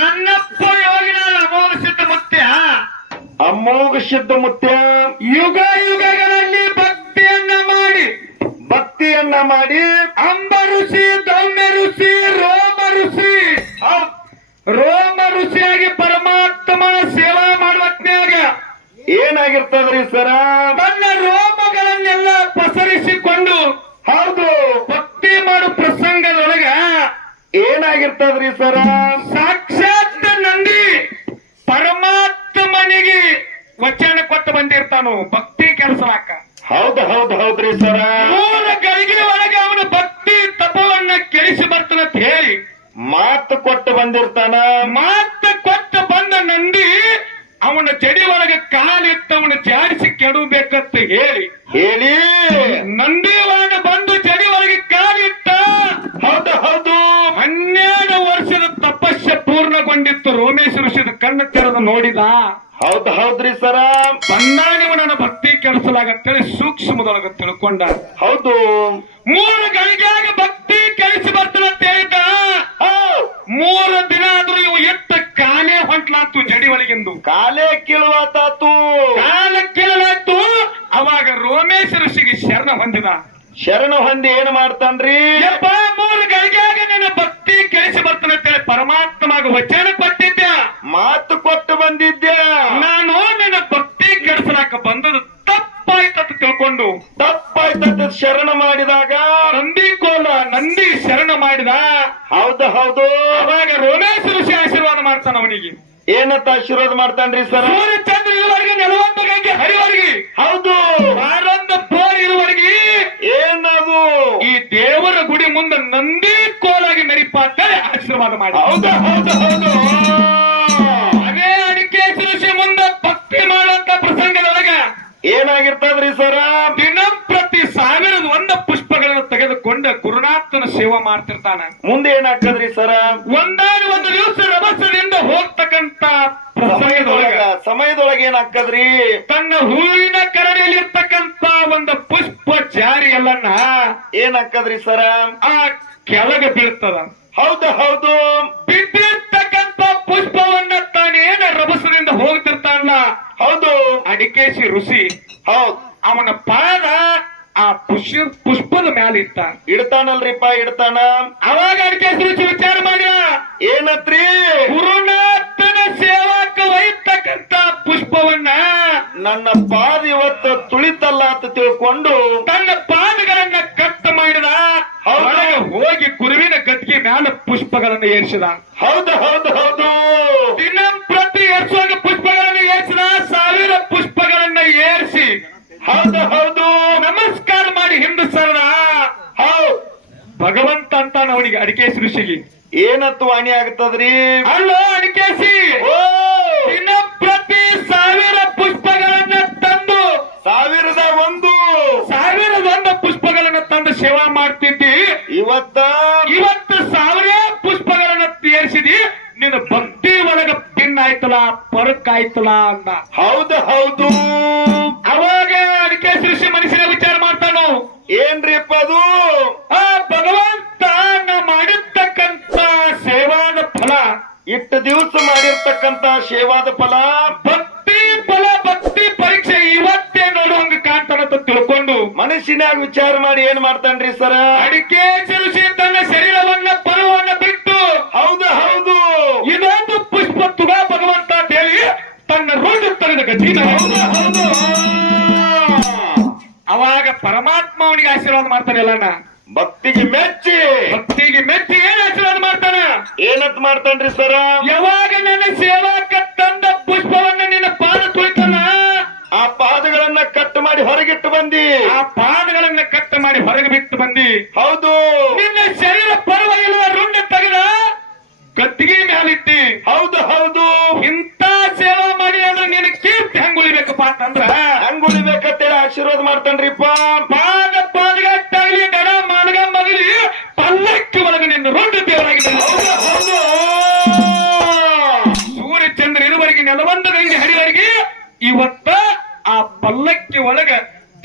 ನನ್ನಪ್ಪ ಯೋಗಿನ ಅಮೋಘ ಸಿದ್ಧ ಮುತ್ಯ ಅಮೋಘ ಸಿದ್ಧ ಮುತ್ಯ ಯುಗ ಯುಗಗಳಲ್ಲಿ ಭಕ್ತಿಯನ್ನ ಮಾಡಿ ಅಂಬ ಋಷಿ ದೌಮ್ಯ ಋಷಿ ರೋಮ ಋಷಿಯಾಗಿ ಪರಮಾತ್ಮನ ಸೇವಾ ಮಾಡುವತ್ನ್ಯಾಗ ಏನಾಗಿರ್ತದ್ರಿ ಸರ ತನ್ನ ರೋಮಗಳನ್ನೆಲ್ಲ ಪಸರಿಸಿಕೊಂಡು ಹೌದು ಭಕ್ತಿ ಮಾಡು ಪ್ರಸಂಗದೊಳಗ ಏನಾಗಿರ್ತದ್ರಿ ಸರ ಸಾಕ್ಷಾತ್ ನಂದಿ ಪರಮಾತ್ಮನಿಗೆ ವಚನ ಕೊಟ್ಟು ಬಂದಿರ್ತಾನು ಭಕ್ತಿ ಕೆಲಸವಾಕ. ಹೌದ್ರಿ ಸರ 3 ಗಳಿಗೆ ಒಳಗೆ ಅವನು ಭಕ್ತಿ ತಪವನ್ನ ಕೆಡಿಸಿ ಬರ್ತಾನಂತ ಹೇಳಿ ಮಾತು ಕೊಟ್ಟು ಬಂದಿರ್ತಾನ. ಮಾತು ಕೊಟ್ಟು ಬಂದ ನಂದಿ ಅವನ ಜಡಿ ಒಳಗೆ ಕಾಲಿಟ್ಟು ಅವನ ಜಾಡಿಸಿ ಕೆಡಬೇಕಂತ ಹೇಳಿ ನಂದಿ ಒಳಗೆ ಬಂದು ಜಡಿ ಒಳಗೆ ಕಾಲಿಟ್ಟ. ಹೌದು 12 ವರ್ಷದ ತಪಸ್ಸೆ ಪೂರ್ಣಗೊಂಡಿತ್ತು. ರೋಮೇಶ್ ಋಷಿದ ಕಣ್ಣು ತೆರೆದು ನೋಡಿದ. ಹೌದ್ರಿ ಸರ ಬಂದಾಣಿವ ನನ್ನ ಭಕ್ತಿ ಕೆಡಿಸಲಾಗತ್ತೇಳಿ ಸೂಕ್ಷ್ಮದೊಳಗೆ ತಿಳ್ಕೊಂಡ. ಹೌದು 3 ಗಳಿಗೆಯಾಗ ಭಕ್ತಿ ಕೆಡಿಸಿ ಬರ್ತಾನಂತ ಹೇಳಿದ್ದ. 3 ದಿನ ಆದ್ರೂ ಇವು ಎತ್ತ ಕಾಲೇ ಹೊಂಟ್ಲಾತು ಜಡಿ ಒಳಗಿಂದು. ಕಾಲೇ ಕೀಳುವಾತಾತು. ಕಾಲ ಕೀಳಲಾಯ್ತು. ಅವಾಗ ರೋಮೇಶ್ ಋಷಿಗೆ ಶರಣ ಹೊಂದಿ ಏನ್ ಮಾಡ್ತಾನ್ರಿ? 3 ಗಳಿಗೆಯಾಗ ನನ್ನ ಭಕ್ತಿ ಕೆಡಿಸಿ ಬರ್ತಾನಂತೇಳಿ ಪರಮಾತ್ಮಗ ವಚನ ಕೊಟ್ಟಿದ್ದ. ಮಾತು ಕೊಟ್ಟು ಬಂದಿದ್ದೆ. ನಾನು ನನ್ನ ಭಕ್ತಿ ಕೆಡಿಸಲಾಕ ಬಂದದ್ದು ತಪ್ಪಾಯ್ತಂತ ತಿಳ್ಕೊಂಡು ತಪ್ಪಾಯ್ತಂತ ಶರಣ ಮಾಡಿದಾಗ ನಂದಿ ಶರಣ ಮಾಡಿದ. ಹೌದು ಅವಾಗ ರೋಮೇಶ್ ಋಷಿ ಆಶೀರ್ವಾದ ಮಾಡ್ತಾನ ಅವನಿಗೆ. ಏನಂತ ಆಶೀರ್ವಾದ ಮಾಡ್ತಾನ್ರಿ ಸರ್? ಸೂರ್ಯ ಚಂದ್ರ ಇರುವರೆಗೆ 40 ಗಂಟೆ ಹರಿವರೆಗೆ. ಹೌದು 11 ಪೋರ್ ಇರುವರೆಗೆ. ಏನದು? ಈ ದೇವರ ಗುಡಿ ಮುಂದೆ ನಂದಿ ಕೋಲಾಗಿ ಮೆರಿಪಾತ ಆಶೀರ್ವಾದ ಮಾಡಿ. ಹೌದು ಅದೇ ಅಡಿಕೆ ಋಷಿ ಮುಂದೆ ಭಕ್ತಿ ಮಾಡುವಂತ ಪ್ರಸಂಗದೊಳಗ ಏನಾಗಿರ್ತದ್ರಿ ಸರ? ದಿನಂಪ್ರತಿ 1001 ಪುಷ್ಪಗಳನ್ನು ತೆಗೆದುಕೊಂಡು ಗುರುನಾಥನ ಸೇವಾ ಮಾಡ್ತಿರ್ತಾನ. ಮುಂದೆ ಏನಾಗ್ತದ್ರಿ ಸರ? ಒಂದಾನ ದಿವಸ ರಭಸದಿಂದ ಹೋಗ್ತಕ್ಕಂತ ಸಮಯದೊಳಗೆ ಏನಾಗ್ತದ್ರಿ? ತನ್ನ ಹೂವಿನ ಕರಡಿಯಲ್ಲಿ ಇರ್ತಕ್ಕಂತ ಒಂದು ಪುಷ್ಪ ಜಾರಿಯಲ್ಲನ್ನ ಏನಾಗ್ತದ್ರಿ ಸರ? ಆ ಕೆಳಗೆ ಬೀಳ್ತದ. ಹೌದು ಬಿದ್ದಿರ್ತಕ್ಕಂತ ಪುಷ್ಪವನ್ನ ತಾನೇನ ರಭಸದಿಂದ ಹೋಗ್ತಿರ್ತಾನಲ್ಲ. ಹೌದು ಅಡಿಕೇಶಿ ಋಷಿ ಹೌದು ಅವನ ಪಾದ ಆ ಪುಷ್ಪದ ಮ್ಯಾಲ ಇಡ್ತಾನಲ್ರಿಪ್ಪ ಇಡ್ತಾನ. ಅವಾಗ ಅಡಿಕೇಶಿ ಋಷಿ ವಿಚಾರ ಮಾಡಿದ. ಏನತ್ರಿ? ಗುರುನಾಥನ ಸೇವಾಕ ಒಯ್ತಕ್ಕಂತ ಪುಷ್ಪವನ್ನ ನನ್ನ ಪಾದ ಇವತ್ತು ತುಳಿತಲ್ಲ ಅಂತ ತಿಳ್ಕೊಂಡು ತನ್ನ ಪಾದಗಳನ್ನ ಕಟ್ ಮಾಡಿದ. ಒಳಗೆ ಹೋಗಿ ಗುರುವಿನ ಗದ್ದಿಗೆ ಮ್ಯಾಲ ಪುಷ್ಪಗಳನ್ನು ಏರಿಸಿದ. ಹೌದು ದಿನಂಪ್ರತಿ ಏರಿಸುವಾಗ ಪುಷ್ಪಗಳನ್ನು ಏರಿಸಿದ. 1000 ಪುಷ್ಪಗಳನ್ನ ಏರಿಸಿ ಹೌದು ನಮಸ್ಕಾರ ಮಾಡಿ ಹಿಂದೆ ಸರಣ. ಭಗವಂತ ಅಂತಾನ ಅವನಿಗೆ ಅಡಿಕೇಶಿ ಋಷಿಗೆ. ಏನತ್ತು ವಾಣಿ ಆಗ್ತದ್ರಿ? ಅಲ್ಲೋ ಅಡಿಕೇಶಿ, ದಿನಂಪ್ರತಿ 1000 ಪುಷ್ಪಗಳನ್ನ ತಂದು 1001 ಪುಷ್ಪಗಳನ್ನು ತಂದು ಸೇವಾ ಮಾಡ್ತಿದ್ದಿ. ಇವತ್ತು 1000 ಪುಷ್ಪಗಳನ್ನ ಏರಿಸಿದಿ. ನಿನ್ನ ಭಕ್ತಿ ಒಳಗ ಭಿನ್ನಾಯ್ತಲ್ಲ ಪರಕ್ಕಾಯ್ತಲ್ಲ ಅಂದ. ಹೌದು ಅವಾಗ ಅಡಿಕೇಶಿ ಋಷಿ ಮನುಷ್ಯನ ವಿಚಾರ ಮಾಡ್ತಾನು. ಏನ್ರಿಪ್ಪ ಅದು? ಭಗವಂತ ನಾ ಮಾಡಿರ್ತಕ್ಕಂತ ಸೇವಾದ ಫಲ, ಇಷ್ಟು ದಿವಸ ಮಾಡಿರ್ತಕ್ಕಂತ ಸೇವಾದ ಫಲ, ಭಕ್ತಿ ಪರೀಕ್ಷೆ ಇವತ್ತೇ ನೋಡುವಂಗ ಕಾಣ್ತಾನಂತ ತಿಳ್ಕೊಂಡು ಮನಸ್ಸಿನಾಗ ವಿಚಾರ ಮಾಡಿ ಏನ್ ಮಾಡ್ತಾನ್ರಿ ಸರ? ಅಡಿಕೇಶಿ ಋಷಿ ತನ್ನ ಶರೀರವನ್ನ ಪರವನ್ನ ಬಿಟ್ಟು ಹೌದು ಇದೊಂದು ಪುಷ್ಪ ತುಗ ಭಗವಂತ ಅಂತ ಹೇಳಿ ತನ್ನ ರೋಡ್ ತನದ ಗತಿನ. ಅವಾಗ ಪರಮಾತ್ಮ ಅವನಿಗೆ ಆಶೀರ್ವಾದ ಮಾಡ್ತಾನೆ. ಎಲ್ಲಣ್ಣ ಭಕ್ತಿಗೆ ಮೆಚ್ಚಿ ಏನ್ ಆಶೀರ್ವಾದ ಮಾಡ್ತಾನ? ಏನಂತ ಮಾಡ್ತಾನ್ರಿ ಸರ? ಯಾವಾಗ ನನ್ನ ಸೇವಾಕ ತಂದ ಪುಷ್ಪವನ್ನ ನಿನ್ನ ಪಾದ ತುಳಿತಾನ, ಆ ಪಾದಗಳನ್ನ ಕಟ್ ಮಾಡಿ ಹೊರಗಿಟ್ಟು ಬಂದಿ. ಹೊರಗೆ ಬಿಟ್ಟು ಬಂದಿ. ಹೌದು ನಿನ್ನ ಶರೀರ ಪರವಾಗಿಲ್ಲ ರುಂಡ ತೆಗೆದ ಗದ್ದಿಗೆ ಮ್ಯಾಲಿಟ್ಟಿ. ಹೌದು ಇಂತ ಸೇವಾ ಮಾಡಿ ಅಂದ್ರೆ ನಿನ್ನ ಕೀರ್ತಿ ಹಂಗುಳಿಬೇಕಪ್ಪ ಅಂತಂದ್ರ ಹಂಗುಳಿಬೇಕಂತೇಳಿ ಆಶೀರ್ವಾದ ಮಾಡ್ತಾನ್ರಿಪ್ಪ. ಪಾದಗಟ್ಟಾಗ್ಲಿ ಗಡ ಮಾನಗ ಮಗಲಿ ಪಲ್ಲಕ್ಕಿ ಒಳಗೆ ನಿನ್ನ ರುಂಡ ದೇವರಾಗಿದೆ. ಸೂರ್ಯ ಚಂದ್ರ ಇರುವರೆಗೆ 41 ಗಂಟೆ ಹರಿವರೆಗೆ ಇವತ್ತ ಆ ಪಲ್ಲಕ್ಕಿ ಒಳಗ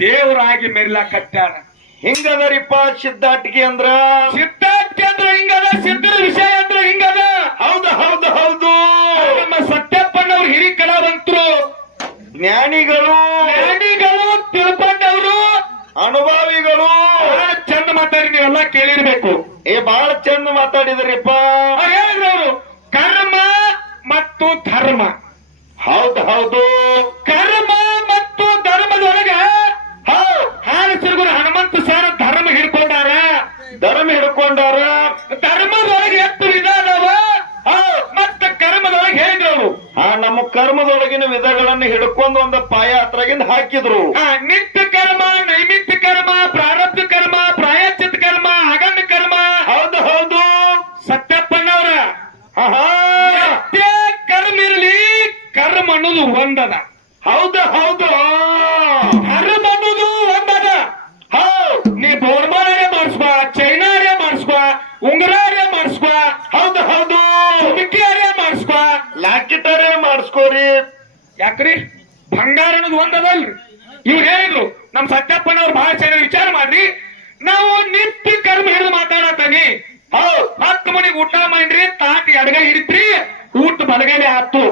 ದೇವರಾಗಿ ಮೆರಿಲಾಕತ್ಯಾನ. ಹಿಂಗದರಿಪ್ಪ ಸಿದ್ಧಾಟಿಕೆ ಅಂದ್ರ ಸಿದ್ಧಾಂತ ಅಂದ್ರ ಹಿಂಗದ, ಸಿದ್ಧರ ವಿಷಯ ಅಂದ್ರ ಹಿಂಗದ. ಹೌದು ಹೌದು ಹೌದು. ನಮ್ಮ ಸತ್ಯಪ್ಪನವ್ರು ಹಿರಿ ಕಲಾವಂತರು, ಜ್ಞಾನಿಗಳು, ತಿಳ್ಕೊಂಡವರು, ಅನುಭವಿಗಳು. ಬಹಳ ಚಂದ ಮಾತಾಡಿ ನೀವೆಲ್ಲ ಕೇಳಿರ್ಬೇಕು. ಬಹಳ ಚಂದ ಮಾತಾಡಿದ್ರಿಪ್ಪ. ಹೇಳಿದ್ರು ಅವರು ಕರ್ಮ ಮತ್ತು ಧರ್ಮ. ಹೌದು ಹೌದು. ಕರ್ಮ ಮತ್ತು ಧರ್ಮದೊಳಗ ಹಾಲಸಿರುಗುರು ಹನುಮಂತ ಸರ್ ಧರ್ಮ ಹಿಡ್ಕೊಂಡಾರ. ಧರ್ಮ ಹಿಡ್ಕೊಂಡಾರ. ಧರ್ಮದೊಳಗೆ ಎಷ್ಟು ವಿಧ ಅದಾವ, ಮತ್ತ ಕರ್ಮದೊಳಗೆ ಹೇಳಿದ್ರು. ನಮ್ಮ ಕರ್ಮದೊಳಗಿನ ವಿಧಗಳನ್ನು ಹಿಡ್ಕೊಂಡು ಒಂದು ಪಾಯ ಹತ್ರಗಿಂದ ಹಾಕಿದ್ರು. ನಿತ್ಯ ಕರ್ಮ, ನೈಮಿತ್ಯ ಕರ್ಮ, ಪ್ರಾರಬ್ಧ ಕರ್ಮ, ಪ್ರಾಯಶ್ಚಿತ್ತ ಕರ್ಮ, ಆಗಮ ಕರ್ಮ. ಹೌದು ಹೌದು. ಸತ್ಯಪ್ಪನವ್ರ ಕರ್ಮ ಇರಲಿ, ಕರ್ಮ ಅನ್ನೋದು ಒಂದದ. ಹೌದು ಹೌದು. ಕರ್ಮ ಅನ್ನೋದು ಒಂದದ. ನೀ ಬೋರ್ಮಾರೇ ಮಾಡಿಸ್ಬಾ, ಚೈನಾರೇ ಮಾಡಿಸ್ಬಾ, ಉಂಗುರಾರೇ ಮಾಡಿಸ್ಬಾ. ಹೌದು ಹೌದು. ಹುಡುಕಿಯಾರೇ ಮಾಡಿಸ್ಬಾ, ಲಾಕಿಟರೇ ಮಾಡಿಸ್ಕೋರಿ. ಯಾಕ್ರಿ ಬಂಗಾರ ಅನ್ನೋದು ಒಂದದಲ್ರಿ. ಇವ್ರು ಹೇಳಿದ್ರು ನಮ್ ಸತ್ಯಪ್ಪನವ್ರು ಬಹಳ ಚೆನ್ನಾಗಿ ವಿಚಾರ ಮಾಡ್ರಿ. ನಾವು ನಿತ್ಯ ಕರ್ಮ ಹಿಡಿದು ಮಾತಾಡತಾನಿ. 10 ಮಣಿಗೆ ಊಟ ಮಾಡ್ರಿ, ತಾಟಿ ಅಡಗ ಹಿಡಿತ್ರಿ, ಊಟ ಬಲಗೈಲೆ ಆತು.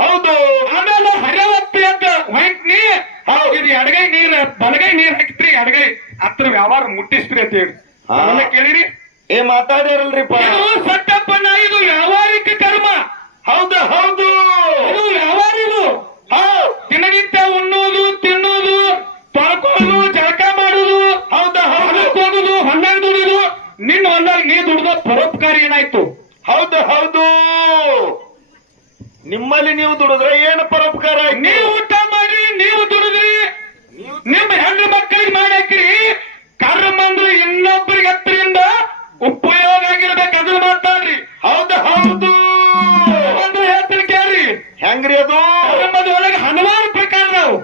ಹೌದು. ಆಮೇಲೆ ಹರಿವತ್ತಿ ಅಂತ ಹೊಂಟ್ನಿ, ಇದು ಎಡಗೈ ನೀರ್ ಬಲಗೈ ನೀರ್ ಹಾಕಿತ್ರಿ, ಎಡಗೈ ಹತ್ರ ವ್ಯವಹಾರ ಮುಟ್ಟಿಸ್ತ್ರಿ ಅಂತ ಹೇಳಿ ಅವೆಲ್ಲ ಕೇಳಿರಿ. ಮಾತಾಡಿರಲ್ರಿಪ್ಪ. ಇದು ಸತ್ಯಪ್ಪನ, ಇದು ವ್ಯಾವಹಾರಿಕ ಕರ್ಮ. ಹೌದು ಹೌದು. ಇದು ವ್ಯವಹಾರ. ಇದು ದಿನನಿತ್ಯ ಉಣ್ಣೋದು, ತಿನ್ನೋದು, ತೊಳ್ಕೊಳ್ಳೋದು, ಜಳಕ ಮಾಡೋದು, ಹೌದು ಹೌದು. ಹೋಗುದು, ಹೊಲ್ದಾಗ ದುಡಿದು, ನಿನ್ನ ಹೊಲ್ದಾಗ ನೀ ದುಡಿದ ಪರೋಪಕಾರ ಏನಾಯ್ತು? ಹೌದು ಹೌದು. ನಿಮ್ಮಲ್ಲಿ ನೀವು ದುಡಿದ್ರೆ ಏನು ಪರೋಪಕಾರ? ನೀವು ಊಟ ಮಾಡ್ರಿ, ನೀವು ದುಡಿದ್ರಿ, ನಿಮ್ಮ ಹೆಣ್ಣು ಮಕ್ಕಳಿಗೆ ಮಾಡಾಕ್ರಿ. ಕರ್ಮ ಅಂದ್ರೆ ಇನ್ನೊಬ್ಬರಿಗೆ ಹತ್ತರಿಂದ ಉಪಯೋಗ ಆಗಿರ್ಬೇಕು, ಅದನ್ನ ಮಾತಾಡ್ರಿ. ಹೌದು ಹೌದು. ಒಂದು ಹೇಳ್ತೀನಿ ಕೇಳ್ರಿ. ಹೆಂಗ್ರಿ ಅದು? ಧರ್ಮದೊಳಗೆ ಹಲವಾರು ಪ್ರಕಾರ ನಾವು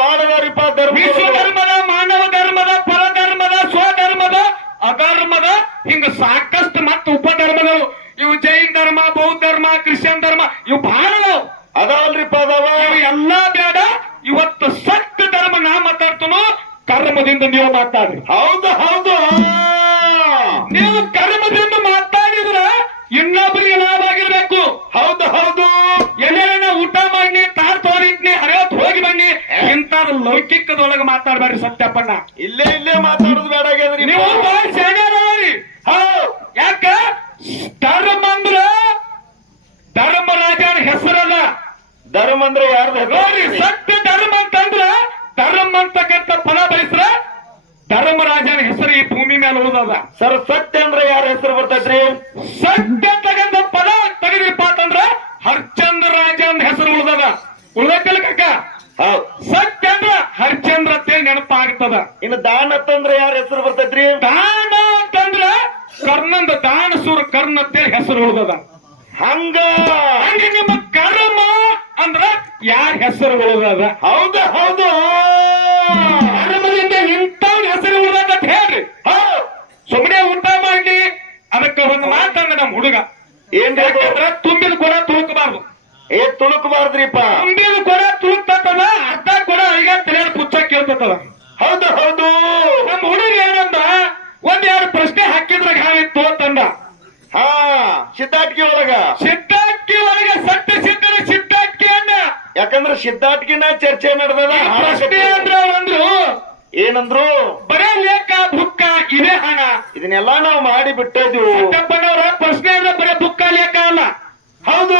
ಬಾಳದಾರಿಪ್ಪ. ವಿಶ್ವ ಧರ್ಮದ, ಮಾನವ ಧರ್ಮದ, ಪರಧರ್ಮದ, ಸ್ವಧರ್ಮದ, ಅಧರ್ಮದ, ಹಿಂಗ ಸಾಕಷ್ಟು ಮತ್ತು ಉಪಧರ್ಮಗಳು. ಇವು ಜೈನ್ ಧರ್ಮ, ಬೌದ್ಧ ಧರ್ಮ, ಕ್ರಿಶ್ಚಿಯನ್ ಧರ್ಮ, ಇವು ಬಹಳ ಅದಾವಲ್ರಿಪ್ಪ. ಅದಾವ. ಇವು ಎಲ್ಲಾ ಬೇಡ. ಇವತ್ತು ಸತ್ಯ ಧರ್ಮ ನಾ ಮಾತಾಡ್ತನೋ, ಕರ್ಮದಿಂದ ನೀವು ಮಾತಾಡ್ರಿ. ಹೌದು ಹೌದು. ನೀವು ಕರ್ಮದಿಂದ ಮಾತಾಡಿದ್ರ ಇನ್ನೊಬ್ಬರಿಗೆ ಲಾಭ ಆಗಿರ್ಬೇಕು. ಹೌದು ಹೌದು. ಎಲ್ಲೇನ ಊಟ ಮಾಡಿ ತಾರ್ ತೋರಿಟ್ನಿ, ಹರಿವತ್ ಹೋಗಿ ಬನ್ನಿ, ಇಂತ ಲೌಕಿಕದೊಳಗೆ ಮಾತಾಡ್ಬೇಡ್ರಿ ಸತ್ಯಪ್ಪಣ್ಣ. ಇಲ್ಲೇ ಇಲ್ಲೇ ಮಾತಾಡೋದು ಬೇಡ ಆಗ್ಯದ್ರಿ. ನೀವು ಬಹಳ ಶಾಣ್ಯರವ್ರಿ. ಯಾಕ ಧರ್ಮ ಅಂದ್ರ ಧರ್ಮರಾಜನ ಹೆಸರಲ್ಲ. ಧರ್ಮ ಅಂದ್ರೆ ಯಾರ್ದು ನೋಡ್ರಿ, ಸತ್ಯ ಧರ್ಮ ಅಂತಂದ್ರ ಧರ್ಮ ಅಂತಕ್ಕಂಥ ಫಲ ಬಯಸ್ರ ಧರ್ಮರಾಜನ ಹೆಸರು ಈ ಭೂಮಿ ಮೇಲೆ ಉಳಿದದ. ಸರ್, ಸತ್ಯ ಅಂದ್ರೆ ಯಾರ ಹೆಸರು ಬರ್ತೈತ್ರಿ? ಸತ್ಯ ಅಂತಕ್ಕಂಥ ಪದ ತೆಗೆದ್ರಿಪ್ಪ ಅಂತಂದ್ರ ಹರಿಶ್ಚಂದ್ರ ರಾಜ ಅಂತ ಹೆಸರು ಉಳಿದದ. ಉಳ್ದೈತಿಲ್ಲ ಕಕ್ಕ? ಸತ್ಯ ಅಂದ್ರ ಹರಿಶ್ಚಂದ್ರ ಅಂತೇಳಿ ನೆನಪಾಗ್ತದ. ಇನ್ನು ದಾನ ಅಂತಂದ್ರೆ ಯಾರ ಹೆಸರು ಬರ್ತೈತ್ರಿ? ದಾನ ಅಂತಂದ್ರ ಕರ್ಣಂದ ದಾನಸೂರ ಕರ್ಣ ಅಂತೇಳಿ ಹೆಸರು ಉಳಿದದ. ಹಂಗ ನಿಮ್ಮ ಕರ್ಮ ಅಂದ್ರ ಯಾರ ಹೆಸರು ಉಳಿದದ? ಹೌದು ಹೌದು. ಕರ್ಮದಿಂದ ಇಂಥವ್ನ ಹೆಸರು ಉಳಿದದ ಅಂತ ಹೇಳ್ರಿ. ಸುಮ್ಮನೆ ಊಟ ಮಾಡಿ ಅದಕ್ಕೆ ಒಂದು ಮಾತಂದ ನಮ್ ಹುಡುಗ ಏನ್ ತುಂಬಿದ ಕೊಡ ತುಳುಕಬಾರ್ದು. ತುಳುಕಬಾರ್ದ್ರಿಪ್ಪ. ತುಂಬಿದ ಕೊಡ ತುಳುಕ್ತದ, ಅರ್ಧ ಕೊಡ ಈಗ ತಲೆ ಪುಚ್ಚ ಕೇಳ್ತದ. ಹೌದು ಹೌದು. ನಮ್ಮ ಹುಡುಗ ಏನಂದ, ಒಂದೆರಡು ಪ್ರಶ್ನೆ ಹಾಕಿದ್ರ ಹಾವಿತ್ತು ಅಂತಂದ. ಸಿದ್ಧಾಟಿಕೆ ಒಳಗ. ಸಿದ್ಧಾಟಿಕೆ ಒಳಗೆ ಸತ್ಯ ಸಿದ್ಧರ ಸಿದ್ಧಾಟಿಕೆ ಅನ್ನ. ಯಾಕಂದ್ರೆ ಸಿದ್ಧಾಟಿಕೆನ ಚರ್ಚೆ ನಡೆದ. ಪ್ರಶ್ನೆ ಅಂದ್ರೆ ಅಂದ್ರು ಏನಂದ್ರು? ಬರೇ ಲೇಖ ಬುಕ್ಕ ಇದೇ ಹಣ. ಇದನ್ನೆಲ್ಲಾ ನಾವು ಮಾಡಿ ಬಿಟ್ಟಿದ್ವಿ. ಸತ್ಯಪ್ಪನವರ ಪ್ರಶ್ನೆ ಅಂದ್ರೆ ಬರೇ ಬುಕ್ಕ ಲೇಖ ಅಲ್ಲ. ಹೌದು.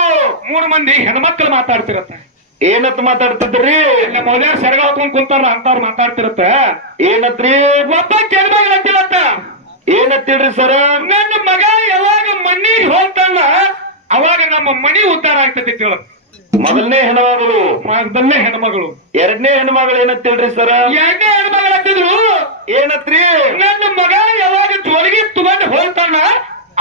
3 ಮಂದಿ ಹೆಣ್ಮಕ್ಳು ಮಾತಾಡ್ತಿರತ್ತ. ಏನತ್ ಮಾತಾಡ್ತಿದ್ರಿ? ನಮ್ಮ ಮೌಲ್ಯಾರ ಸೆರಗ ಹೊತ್ಕೊಂಡ್ ಕುಂತಾರ ಅಂತವ್ರು ಮಾತಾಡ್ತಿರತ್ತ. ಏನತ್ರಿ? ಒಬ್ಬ ಕೆಲ್ಬಾಗ ಅಂತಿರತ್ತ. ಏನತ್ತಿಡ್ರಿ ಸರ? ನನ್ನ ಮಗ ಯಾವಾಗ ಮಣ್ಣಿಗೆ ಹೋಗ್ತಾನ ಅವಾಗ ನಮ್ಮ ಮನಿ ಉದ್ಧಾರ ಆಗ್ತೈತಿ ಕೇಳತ್. ಮೊದಲನೇ ಹೆಣ್ಮಗಳು. ಮೊದಲನೇ ಹೆಣ್ಮಗಳು. ಎರಡನೇ ಹೆಣ್ಮಗಳು ಏನತ್ತಿಡ್ರಿ ಸರ? ಎರಡನೇ ಹೆಣ್ಮಗಳು ಅಂತಿದ್ರು. ಏನತ್ರಿ? ನನ್ನ ಮಗ ಯಾವಾಗ ಜೋಲಿಗೆ ತಗೊಂಡು ಹೋಗ್ತಾನ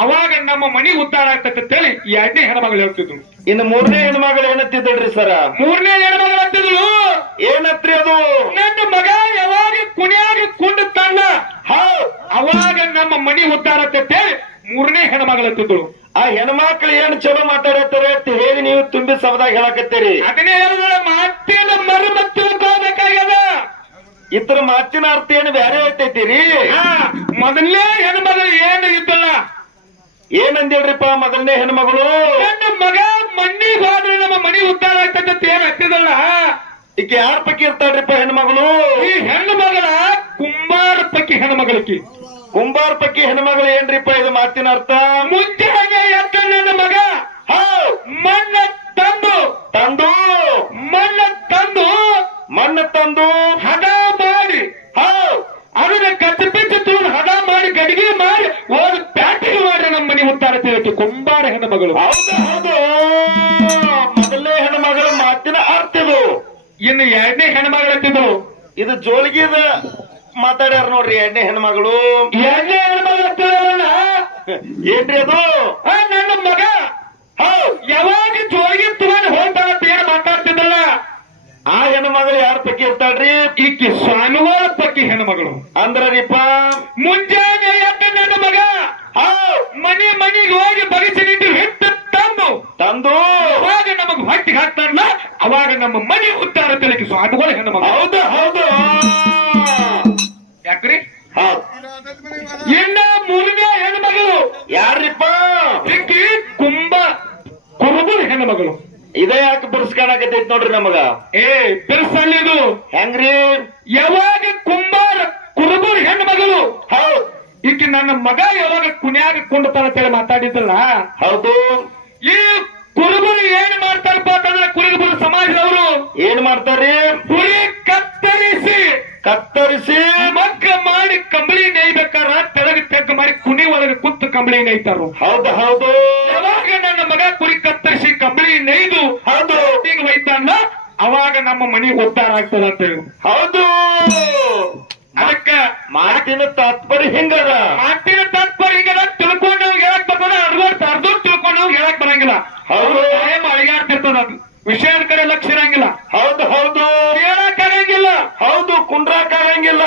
ಅವಾಗ ನಮ್ಮ ಮನಿ ಉದ್ಧಾರ ಆಗ್ತೈತೆ ಅಂತೇಳಿ ಎರಡನೇ ಹೆಣ್ಮಗಳು ಹೇಳ್ತಿದ್ರು. ಇನ್ನು ಮೂರನೇ ಹೆಣ್ಮಗಳು ಏನತ್ತಿದ್ರಿ ಸರ? ಮೂರನೇ ಹೆಣ್ಮಗಳು ಅಂತಿದ್ರು. ಏನತ್ರಿ ಅದು? ನನ್ನ ಮಗ ಯಾವಾಗ ಕುಣಿಯಾಗ ಕುಂಡುತ್ತಾನ ಅವಾಗ ನಮ್ಮ ಮನಿ ಉದ್ಧಾರ ಅಂತೇಳಿ ಮೂರನೇ ಹೆಣ್ಮಗಳು ಅಂತಿದ್ರು. ಆ ಹೆಣ್ಮಕ್ಳು ಏನ್ ಚಲೋ ಮಾತಾಡತ್ತಾರೆ ಅಂತ ಹೇಳಿ ನೀವು ತುಂಬಿ ಸಬದಾಗ ಹೇಳಕತ್ತೀರಿ. ಅದನ್ನೇ ಹೇಳಿದ್ರೆ ಮಾತಿನ ಮರ್ಮ ತಿಳ್ಕೋಬೇಕಾಗ್ಯದ. ಇದ್ರ ಮಾತಿನ ಅರ್ಥ ಏನು ಬ್ಯಾರೆ ಐತೈತಿರಿ? ಮೊದಲನೇ ಹೆಣ್ಮಗಳು ಏನು ಇದ್ದಲ್ಲ, ಏನಂದೇಳ್ರಿಪ್ಪ ಮೊದಲನೇ ಹೆಣ್ಮಗಳು? ನನ್ನ ಮಗ ಮಣ್ಣಿಗೆ ಹೋದ್ರೆ ನಮ್ಮ ಮನಿ ಉದ್ಧಾರ ಆಗ್ತದೆ ಏನ್ ಹತ್ತಿದಲ್ಲ. ಈಕೆ ಯಾರ ಪೈಕಿ ಇರ್ತಾಳ್ರಿಪ್ಪ ಹೆಣ್ಮಗಳು? ಈ ಹೆಣ್ಣು ಮಗಳ ಕುಂಬಾರ ಪಕ್ಕಿ ಹೆಣ್ಮಗಳಕಿ. ಕುಂಬಾರ ಪೈಕಿ ಹೆಣ್ಮಗಳು ಏನ್ರಿಪ್ಪ ಇದು ಮಾತಿನ ಅರ್ಥ? ಮುಂಜಾನೆ ಎದ್ದ ನನ್ನ ಮಗ ಮಣ್ಣ ತಂದು ತಂದು ಮಣ್ಣು ತಂದು ಹದ ಮಾಡಿ ಅದನ್ನ ಕಚ್ಚಪಿಚ್ಚ ತೂರು ಹದ ಮಾಡಿ ಗಡಿಗೆ ಮಾಡಿ ಒಂದು ಪ್ಯಾಟಿಗೆ ಮಾಡಿ ನಮ್ಮ ಮನೆ ಉದ್ಧಾರ ತಿಳಿತು ಕುಂಬಾರ ಹೆಣ್ಣುಮಗಳು. ಹೌದು ಹೌದು, ಮೊದಲನೇ ಹೆಣ್ಮಗಳ ಮಾತಿನ ಅರ್ಥ ಇದು. ಇನ್ನು ಎರಡನೇ ಹೆಣ್ಮಗಳತ್ತಿದ್ರು ಇದು ಜೋಲಿಗಿದ ಮಾತಾಡ್ಯಾರ ನೋಡ್ರಿ. ಎರಡನೇ ಹೆಣ್ಮಗಳು ಎರಡನೇ ಹೆಣ್ಮಗಳ ಏನ್ರಿ ಅದು? ನನ್ನ ಮಗ ಯಾವಾಗ ಜೋಲಿಗೆ ತಗೊಂಡು ಹೋಗ್ತಾಳಂತ ಏನು ಮಾತಾಡ್ತಿದ್ದಲ್ಲ, ಆ ಹೆಣ್ಮಗಳು ಯಾರ ಪೈಕಿ ಇರ್ತಾಳ್ರಿ? ಈಕಿ ಸ್ವಾಮಿಗಳ ಪಕ್ಕಿ ಹೆಣ್ಮಗಳು. ಅಂದ್ರರಿಪ್ಪ ಮುಂಜಾನೆ ಎದ್ದ ನನ್ನ ಮಗ ಮನಿಗೆ ಹೋಗಿ ಬಗಿಸಿ ನಿಂತು ಹಿಟ್ಟು ತಂದು ಅವಾಗ ನಮಗ್ ಹೊಟ್ಟಿಗೆ ಹಾಕ್ತಾರಲ್ಲ, ಅವಾಗ ನಮ್ಮ ಮನೆ ಉದ್ಧಾರ ತಿಳಿಕೆ ಸ್ವಾಮಿಗಳ ಹೆಣ್ಮಗಳು. ಹೌದು ಹೌದು, ಯಾಕ್ರಿ? ಹೌದು. ಇನ್ನ ಮೂರನೇ ಹೆಣ್ಮಗಳು ಯಾರಿಪ್ಪ? ಈಕಿ ಕುರುಬರ ಹೆಣ್ಮಗಳು. ಇದೇ ಯಾಕೆ ಬಿರ್ಸ್ಕಾಣಕತ್ತೈತಿ ನೋಡ್ರಿ ನಮಗ. ಬಿರ್ಸಲ್ಲಿದು ಹೆಂಗ್ರಿ? ಯಾವಾಗ ಕುರುಬರ ಹೆಣ್ಮಗಳು ಹೌದು. ಈಕಿ ನನ್ನ ಮಗ ಯಾವಾಗ ಕುಣ್ಯಾಗ ಕುಂಡತಾನ ಅಂತೇಳಿ ಮಾತಾಡಿದ್ದಲ್ಲ, ಹೌದು. ಈ ಕುರುಬರು ಏನ್ ಮಾಡ್ತಾರಪ್ಪ ಅಂತಂದ್ರೆ ಕುರುಬರು ಸಮಾಜದವರು ಏನ್ ಮಾಡ್ತಾರ್ರಿ? ಕುರಿ ಕತ್ತರಿಸಿ ಮಗ್ಗ ಮಾಡಿ ಕಂಬಳಿ ನೇಯ್ಬೇಕಾರ ತೆಳಗ ತೆಗ್ಗ ಮಾಡಿ ಕುಣಿ ಒಳಗೆ ಕುತ್ತು ಕಂಬಳಿ ನೇಯ್ತಾರು. ಹೌದು ಹೌದು. ಯಾವಾಗ ನನ್ನ ಮಗ ಕುರಿ ಕತ್ತರಿಸಿ ಕಂಬಳಿ ನೇಯ್ದು ಹೌದು ಹಿಂಗ್ ಒಯ್ತಾನ ಅವಾಗ ನಮ್ಮ ಮನಿ ಉದ್ಧಾರ ಆಗ್ತದ ಅಂತ ಹೇಳಿ. ಹೌದು. ಅದಕ್ಕ ಮಾತಿನ ತಾತ್ಪರ್ಯ ಹಿಂಗದ. ಮಾತಿನ ತಾತ್ಪರ್ಯ ಹಿಂಗದ. ತಿಳ್ಕೊಂಡು ಹೇಳಕ್ ಬರ್ತದ, ಅರ್ಧ ತಿಳ್ಕೊಂಡು ಹೇಳಕ್ ಬರಂಗಿಲ್ಲ. ಹೌದು. ಅಳಿಗಾಡ್ತಿರ್ತದ, ಅದು ವಿಷಯದ ಕಡೆ ಲಕ್ಷ ಇರಂಗಿಲ್ಲ. ಹೌದು ಹೌದು. ಹೇಳಕ್ ಆಗಂಗಿಲ್ಲ. ಹೌದು. ಕುಂಡ್ರಾಕ್ ಆಗಂಗಿಲ್ಲ.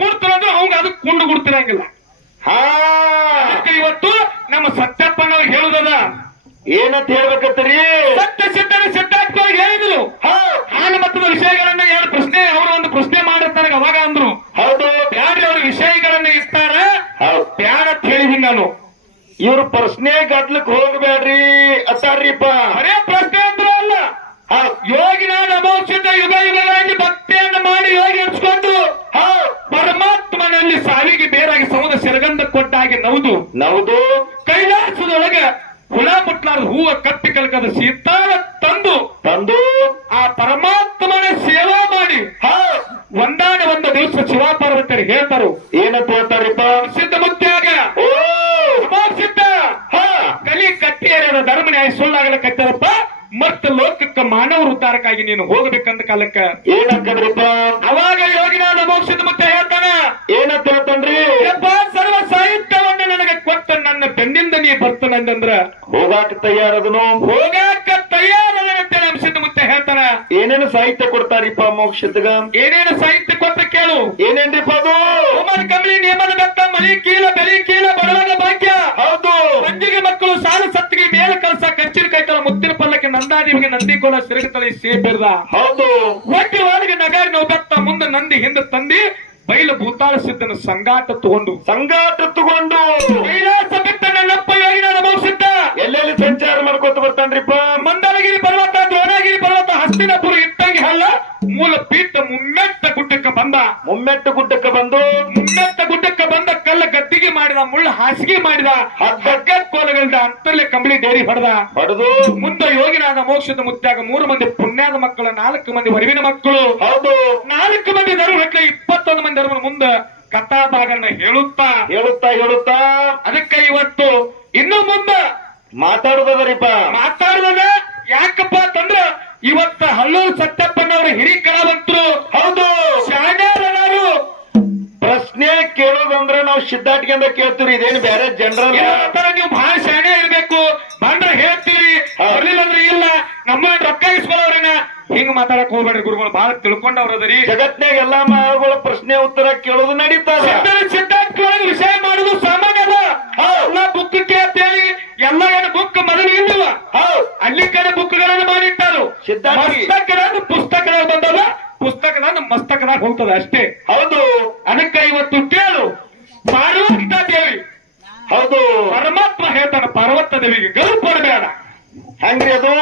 ಕೂಡ್ತಿರಂದ್ರೆ ಅವಂಗ ಅದು ಕುಂಡು ಗುಡ್ತಿರಂಗಿಲ್ಲ. ಇವತ್ತು ನಮ್ಮ ಸತ್ಯಪ್ಪನವ್ರು ಹೇಳುದದ ಏನಂತ ಹೇಳ್ಬೇಕತ್ತೀರಿ? ಸತ್ಯ ಸಿದ್ಧನ ಸಿದ್ಧಾರ್ಥವಾಗಿ ಹೇಳಿದ್ರು ಹಾನ ಮತ್ತದ ವಿಷಯಗಳನ್ನ ಎರಡು ಪ್ರಶ್ನೆ ಅವರು ಒಂದು ಪ್ರಶ್ನೆ ಮಾಡಿರ್ತಾರೆ. ಅವಾಗ ಅಂದ್ರು ಹೌದು ಬ್ಯಾಡ್ರಿ ಅವ್ರ ವಿಷಯಗಳನ್ನ ಇರ್ತಾರ ಬ್ಯಾಡ ಅಂತ ಹೇಳಿದೀನಿ ನಾನು. ಇವ್ರ ಪ್ರಶ್ನೆ ಗದ್ಲಕ್ ಹೋಗ್ಬೇಡ್ರಿ ಅತ್ತಾರ್ರಿಪ್ಪ. ಬರೇ ಪ್ರಶ್ನೆ ಅಂದ್ರು ಅಲ್ಲ, ಯೋಗಿನ ನಮೋಸಿದ್ದ ಯುಗ ಯುಗಗಳಲ್ಲಿ ಭಕ್ತಿಯನ್ನು ಮಾಡಿ ಯೋಗಿ ಇರಿಸ್ಕೊಂಡು ಪರಮಾತ್ಮನಲ್ಲಿ ಸಾವಿಗೆ ಬೇರಾಗಿ ಸಮುದ್ರ ಸೆರಗಂಧ ಕೊಟ್ಟಾಗಿ ನೌದು ಕೈಲಾಸದೊಳಗೆ ಹುಳ ಮುಟ್ಲಾರದ ಹೂವ ಕಪ್ಪಿ ಕಲ್ಕದ ಸೀತಾಳ ತಂದು ಆ ಪರಮಾತ್ಮನ ಸೇವಾ ಮಾಡಿ ಒಂದಾನೆ ಒಂದು ದಿವಸ ಶಿವ ಪಾರ್ವತಿಯರಿಗೆ ಹೇಳ್ತಾರು. ಏನಂತ ಹೇಳ್ತಾರಿಪ್ಪ? ಸಿದ್ಧ ಮುತ್ಯಾಗ ಸಿದ್ಧ ಕಲಿ ಕಟ್ಟಿಯರ ಧರ್ಮ ನ್ಯಾಯ ಸುಳ್ಳಾಗಲ ಕಟ್ಟಾರಪ್ಪ, ಮತ್ತ ಲೋಕಕ್ಕ ಮಾನವರ ಉದ್ಧಾರಕ್ಕಾಗಿ ನೀನು ಹೋಗ್ಬೇಕಂದ ಕಾಲಕ್ಕ ಏನಂಕದ್ರಿಪ್ಪ? ಅವಾಗ ಯೋಗಿನಾಥ ಮೋಕ್ಷದ ಮತ್ತೆ ಹೇಳ್ತಾನ. ಏನಂತ ಹೇಳ್ತಾನ್ರಿ? ಸರ್ವ ಸಾಹಿತ್ಯವನ್ನ ನನಗೆ ಕೊಟ್ಟ ನನ್ನ ಬೆನ್ನಿಂದ ನೀ ಬರ್ತಾನಂದ್ರ ಹೋಗಾಕ ತಯಾರದನು. ಹೋಗಾಕ ತಯಾರದಂತೆ ನಮ್ಮ ಸಿದ್ಧ ಮುತ್ತೆ ಹೇಳ್ತಾನ. ಏನೇನು ಸಾಹಿತ್ಯ ಕೊಡ್ತಾರಿಪ್ಪ ಮೋಕ್ಷದಗ? ಏನೇನು ಸಾಹಿತ್ಯ ಕೊಟ್ಟ ಕೇಳು. ಏನೇನ್ರಿಪ್ಪ ಅದು? ಹೋಮದ ಕಂಬಳಿ ನೇಮದ ಬೆತ್ತ ಮಲಿ ಕೀಲ ಬೆಲಿ ಕೀಲ ಬಡವರ ಭಾಗ್ಯ. ಹೌದು. ಸಂಜಿಗೆ ಮಕ್ಕಳು ಸಾಲ ಸತ್ತಿಗೆ ಮೇಲ ಕಲಸ ಕಚ್ಚಿನ ಕೈತಲ ಮುತ್ತಿನ ಪಲ್ಲಕ್ಕೆ ನಂದಾದೇವಿಗೆ ನಂದಿಕೋಲ ಸಿರಗತಳಿ ಸೇಬಿರ್ದ. ಹೌದು. ಒಟ್ಟಿ ಒಳಗೆ ನಗಾರಿ ನಾವು ಬೆತ್ತ ಮುಂದೆ ನಂದಿ ಹಿಂದೆ ತಂದಿ ಬೈಲ ಭೂತಾಳ ಸಿದ್ಧನ ಸಂಗಾಟ ತಗೊಂಡು ಕೈಲಾಸ ಬಿತ್ತ ನನ್ನಪ್ಪ ಯೋಗಿನಾಥ ಮೋಕ್ಷಿದ್ದ ಎಲ್ಲೆಲ್ಲಿ ಸಂಚಾರ ಮಾಡ್ಕೊತ ಬರ್ತಾನ್ರಿಪ್ಪ? ಮಂದಲಗಿರಿ ಪರ್ವತ, ದ್ರೋಣಗಿರಿ ಪರ್ವತ, ಹಸ್ತಿನಪುರ ಇಟ್ಟಂಗಿ ಹಳ್ಳ, ಮೂಲ ಪೀಠ ಮುಮ್ಮೆಟ್ಟ ಗುಡ್ಡಕ್ಕೆ ಬಂದ. ಮುಮ್ಮೆಟ್ಟ ಗುಡ್ಡಕ್ಕೆ ಬಂದ ಕಲ್ಲ ಗದ್ದಿಗೆ ಮಾಡಿದ, ಮುಳ್ಳ ಹಾಸಿಗೆ ಮಾಡಿದ, ಹಗ್ಗ ಕೋಲಗಳಿಂದ ಅಂತರ್ಲೆ ಕಂಬಳಿ ಡೇರಿ ಹೊಡೆದು ಮುಂದೆ ಯೋಗಿನಾಥ ಮೋಕ್ಷದ ಮುತ್ಯಾಗ 3 ಮಂದಿ ಪುಣ್ಯದ ಮಕ್ಕಳು, 4 ಮಂದಿ ವರಿವಿನ ಮಕ್ಕಳು. ಹೌದು. 4 ಮಂದಿ ಧರ್ಮ ಹೊಟ್ಟೆ 21 ಮಂದಿ ಧರ್ಮ ಮುಂದೆ ಕಥಾಭಾಗನ್ನ ಹೇಳುತ್ತಾ ಅದಕ್ಕೆ ಇವತ್ತು ಇನ್ನು ಮುಂದೆ ಮಾತಾಡುದರಿಪ್ಪ. ಯಾಕಪ್ಪ ಅಂತಂದ್ರ ಇವತ್ತ ಹಳ್ಳೂರು ಸತ್ಯಪ್ಪನವರ ಹಿರಿ ಕಲಾವಂತರು. ಹೌದು. ಶಾಣ್ಯರು. ಪ್ರಶ್ನೆ ಕೇಳೋದಂದ್ರ ನಾವು ಸಿದ್ಧಾಟಿಗೆ ಅಂತ ಕೇಳ್ತೀವಿ. ಇದೇನು ಬೇರೆ ಜನರಲ್ ನೀವು ಬಹಳ ಶಾಣ್ಯ ಇರ್ಬೇಕು, ಬಂದ್ರೆ ಹೇಳ್ತೀವಿ, ಬರ್ಲಿಲ್ಲ ಅಂದ್ರೆ ಇಲ್ಲ, ನಮ್ಮ ರೊಕ್ಕ ಇಸ್ಕೊಳ್ಳೋರೇನ ಹಿಂಗ್ ಮಾತಾಡಕ್ ಹೋಗ್ಬೇಡ್ರಿ. ಗುರುಗಳು ಬಹಳ ತಿಳ್ಕೊಂಡವ್ರದರಿ. ಜಗತ್ನಾಗ ಎಲ್ಲಾ ಮಗಳ ಪ್ರಶ್ನೆ ಉತ್ತರ ಕೇಳೋದು ನಡೀತಾರ. ಸಿದ್ಧಾರ್ಥೊಳಗೆ ವಿಷಯ ಮಾಡುದು ಸಾಮಾನ್ಯ ಅದ. ಎಲ್ಲ ಬುಕ್ ಕೇಳ್ತೇಳಿ ಎಲ್ಲ ಏನು ಬುಕ್ ಮೊದಲು ಇಲ್ಲವ, ಅಲ್ಲಿ ಕಡೆ ಬುಕ್ಗಳನ್ನು ಮಾಡಿಟ್ಟಾರು. ಪುಸ್ತಕದಾಗ ಬಂದವ, ಪುಸ್ತಕದಾಗ ಮಸ್ತಕದಾಗ ಒಳಗ್ ಹೋಗ್ತದ ಅಷ್ಟೇ. ಹೌದು. ಅದಕ್ಕೆ ಇವತ್ತು ಕೇಳು ಪಾರ್ವತ ದೇವಿ. ಹೌದು. ಪರಮಾತ್ಮ ಹೇಳ್ತಾನ ಪಾರ್ವತ ದೇವಿಗೆ ಗರು ಕೊಡಬೇಡ. ಹೆಂಗ್ರಿ ಅದು?